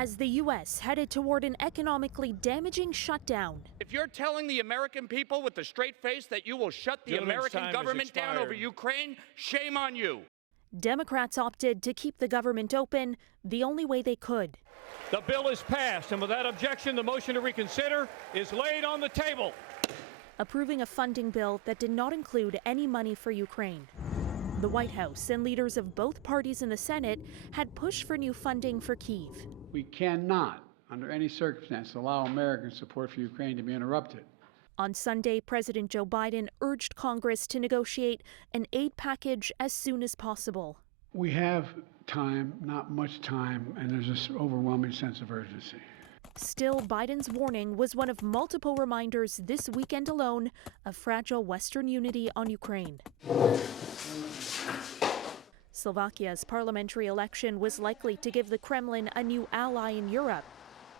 as the U.S. headed toward an economically damaging shutdown. If you're telling the American people with a straight face that you will shut the American government down over Ukraine, shame on you. Democrats opted to keep the government open the only way they could. The bill is passed, and without objection, the motion to reconsider is laid on the table. Approving a funding bill that did not include any money for Ukraine. The White House and leaders of both parties in the Senate had pushed for new funding for Kyiv. We cannot, under any circumstance, allow American support for Ukraine to be interrupted. On Sunday, President Joe Biden urged Congress to negotiate an aid package as soon as possible. We have time, not much time, and there's this overwhelming sense of urgency. Still, Biden's warning was one of multiple reminders this weekend alone of fragile Western unity on Ukraine. Slovakia's parliamentary election was likely to give the Kremlin a new ally in Europe.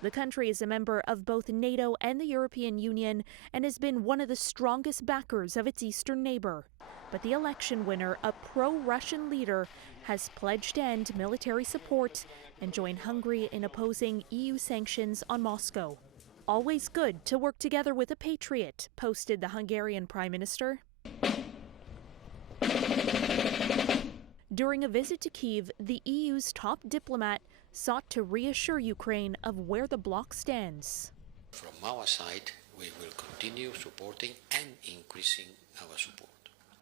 The country is a member of both NATO and the European Union and has been one of the strongest backers of its eastern neighbor. But the election winner, a pro-Russian leader, has pledged to end military support and join Hungary in opposing EU sanctions on Moscow. Always good to work together with a patriot, posted the Hungarian Prime Minister. During a visit to Kyiv, the EU's top diplomat sought to reassure Ukraine of where the bloc stands. From our side, we will continue supporting and increasing our support.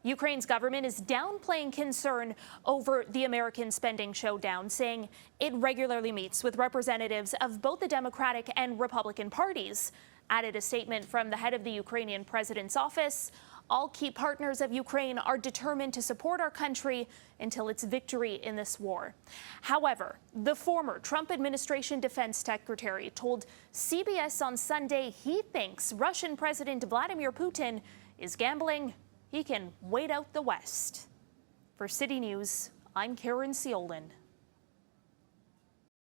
Ukraine's government is downplaying concern over the American spending showdown, saying it regularly meets with representatives of both the Democratic and Republican parties. Added a statement from the head of the Ukrainian president's office. All key partners of Ukraine are determined to support our country until its victory in this war. However, the former Trump administration defense secretary told CBS on Sunday he thinks Russian President Vladimir Putin is gambling he can wait out the West. For City News, I'm Caryn Ceolin.